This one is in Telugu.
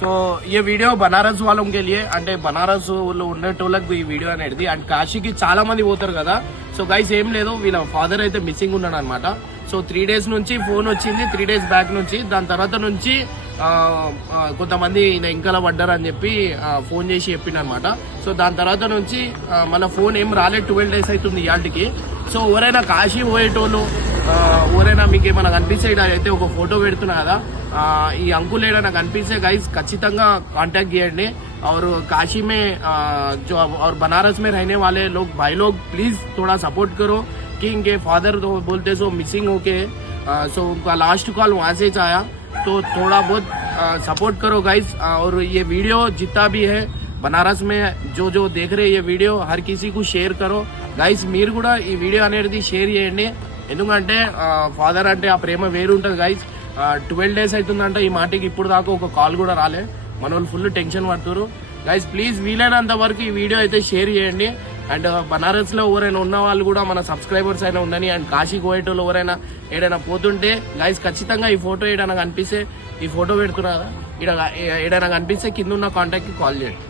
సో ఈ వీడియో బనారస్ వాళ్ళకి लिए అంటే బనారస్ లో ఉండేటోళ్ళకి ఈ వీడియో అనేది అండ్ కాశీకి చాలా మంది పోతారు కదా. సో గైస్ ఏం లేదు, వీళ్ళ ఫాదర్ అయితే మిస్సింగ్ ఉన్నాడు అనమాట. సో 3 days నుంచి ఫోన్ వచ్చింది, 3 days బ్యాక్ నుంచి. దాని తర్వాత నుంచి కొంతమంది ఇంకా పడ్డారు అని చెప్పి ఫోన్ చేసి చెప్పిండు అనమాట. సో దాని తర్వాత నుంచి మన ఫోన్ ఏం రాలేదు, 12 days అవుతుంది ఇవాళకి. సో ఎవరైనా కాశీ పోయేటోళ్ళు ఎవరైనా మీకు ఏమైనా కనిపిస్తే అయితే ఒక ఫోటో పెడుతున్నా కదా, ఈ అంకుల్ ఏడైనా కనిపిస్తే గైస్ ఖచ్చితంగా కాంటాక్ట్ చేయండి. और काशी में जो और बनारस में रहने वाले लोग भाई लोग प्लीज थोड़ा सपोर्ट करो कि इनके फादर तो बोलते सो मिसिंग होके सो उनका लास्ट कॉल वहां से आया, तो थोड़ा बहुत सपोर्ट करो गाइस. और ये वीडियो जितना भी है बनारस में जो देख रहे ये वीडियो हर किसी को शेयर करो गाइस. మీరు కూడా ఈ వీడియో అనేది షేర్ చేయండి, ఎందుకంటే ఫాదర్ అంటే ఆ ప్రేమ వేరు ఉంటుంది గైస్. 12 days అవుతుందంట ఈ మాటకి, ఇప్పుడు దాకా ఒక కాల్ కూడా రాలే. మన వాళ్ళు ఫుల్ టెన్షన్ పడుతున్నారు గైస్. ప్లీజ్ వీలైనంత వరకు ఈ వీడియో అయితే షేర్ చేయండి. అండ్ బనారస్ లో ఎవరైనా ఉన్న వాళ్ళు కూడా మన సబ్స్క్రైబర్స్ అయినా ఉండని, అండ్ కాశీ పోయేటోళ్ళు ఎవరైనా ఏదైనా పోతుంటే గైస్ ఖచ్చితంగా ఈ ఫోటో ఏదైనా కనిపిస్తే, ఈ ఫోటో పెడుతున్నా కదా, ఏదైనా కనిపిస్తే కింద ఉన్న కాంటాక్ట్కి కాల్ చేయండి.